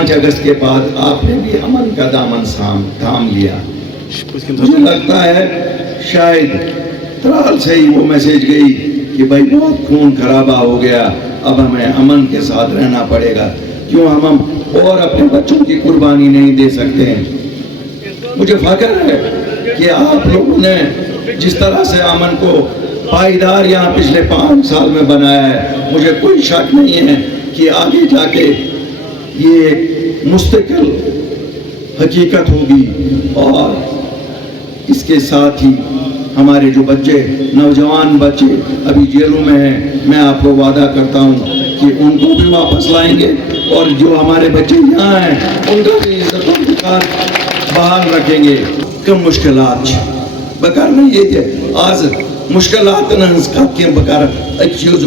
5 अगस्त के बाद आपने भी अमन का दामन थाम लिया। मुझे लगता है शायद त्राल से ही वो मैसेज गई कि भाई बहुत खून खराबा हो गया, अब हमें अमन के साथ रहना पड़ेगा। क्यों हम और अपने बच्चों की कुर्बानी नहीं दे सकते हैं? मुझे फख्र है कि आप लोगों ने जिस तरह से अमन को पायदार यहाँ पिछले 5 साल में बनाया है, मुझे कोई शक नहीं है कि आगे जाके ये मुस्तकिल हकीकत होगी। और इसके साथ ही हमारे जो बच्चे, नौजवान बच्चे अभी जेलों में हैं, मैं आपको वादा करता हूँ कि उनको भी वापस लाएंगे, और जो हमारे बच्चे यहाँ हैं उनका भी इज्जत के साथ बहाल रखेंगे। कम मुश्किलात बकार नहीं ये आज मुश्किलात के बकार चीज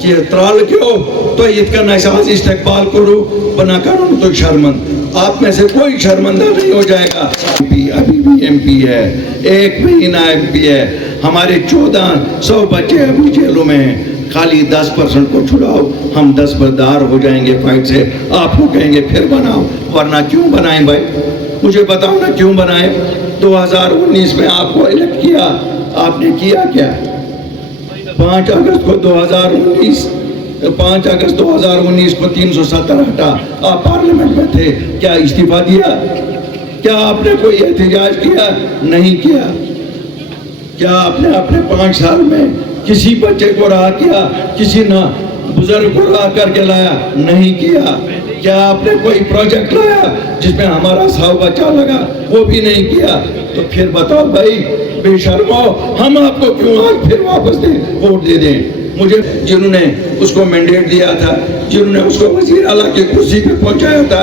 कि त्राल क्यों तो इतकन आज इस्तेकबाल करो बना करो तो शर्मंद। आप में से कोई शर्मंदा नहीं हो जाएगा। अभी भी MP है, 1 महीना MP है, हमारे 1400 बच्चे अभी जेलों में हैं। खाली 10% को छुड़ाओ, हम 10 बरदार हो जाएंगे फाइट से। आपको कहेंगे फिर बनाओ, वरना क्यों बनाएं भाई? मुझे बताओ ना क्यों बनाएं? 2019 में आपको इलेक्ट किया, आपने किया क्या? 5 अगस्त 2019 को 370 हटा, आप पार्लियामेंट में थे, क्या इस्तीफा दिया? क्या आपने कोई एहतजाज किया? नहीं किया। क्या आपने अपने 5 साल में किसी बच्चे को रहा किया? किसी ना बुजुर्ग को रहा करके लाया? नहीं किया। क्या आपने कोई प्रोजेक्ट लाया जिसमें हमारा 100 बच्चा लगा? वो भी नहीं किया। तो फिर बताओ भाई बेशर्मो, हम आपको क्यों आज फिर वापस वोट दे दें? मुझे जिन्होंने उसको मैंडेट दिया था, जिन्होंने उसको वजीर आला की कुर्सी पे पहुंचाया था,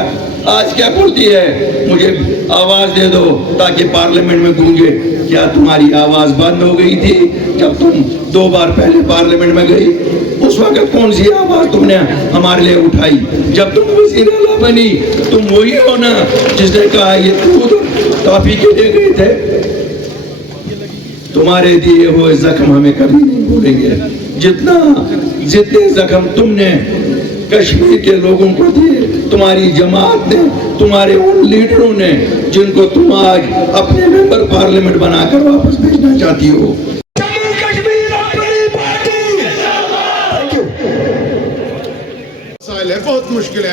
आज क्या बोलती है? मुझे आवाज दे दो ताकि पार्लियामेंट में गूंजे। क्या तुम्हारी आवाज बंद हो गई थी जब तुम 2 बार पहले पार्लियामेंट में गई? उस वक्त कौन सी आवाज तुमने हमारे लिए उठाई? जब तुम वजीर आला बनी, तुम वही हो ना जिसने कहा ये दूध टॉफी के लिए गए थे? तुम्हारे दिए हुए जख्म हमें कभी नहीं भूलेंगे। जितने जख्म तुमने कश्मीर के लोगों को दिए, तुम्हारी जमात ने, तुम्हारे उन लीडरों ने जिनको तुम आज अपने मेंबर पार्लियामेंट बनाकर वापस भेजना चाहती हो। बहुत मुश्किल है।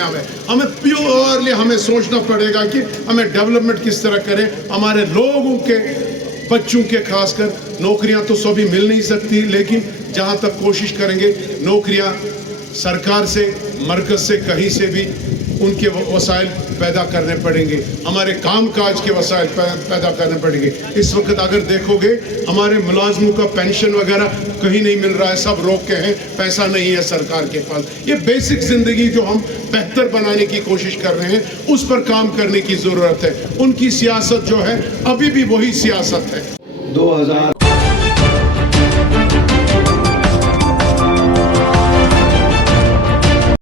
हमें प्योरली हमें सोचना पड़ेगा कि हमें डेवलपमेंट किस तरह करें। हमारे लोगों के, बच्चों के खासकर नौकरियां तो सभी मिल नहीं सकती, लेकिन जहां तक कोशिश करेंगे नौकरियां सरकार से, मरकज से, कहीं से भी उनके वसाइल पैदा करने पड़ेंगे। हमारे काम काज के वसाइल पैदा करने पड़ेंगे। इस वक्त अगर देखोगे हमारे मुलाजमों का पेंशन वगैरह कहीं नहीं मिल रहा है, सब रोक के हैं, पैसा नहीं है सरकार के पास। ये बेसिक जिंदगी जो हम बेहतर बनाने की कोशिश कर रहे हैं, उस पर काम करने की जरूरत है। उनकी सियासत जो है अभी भी वही सियासत है। 2000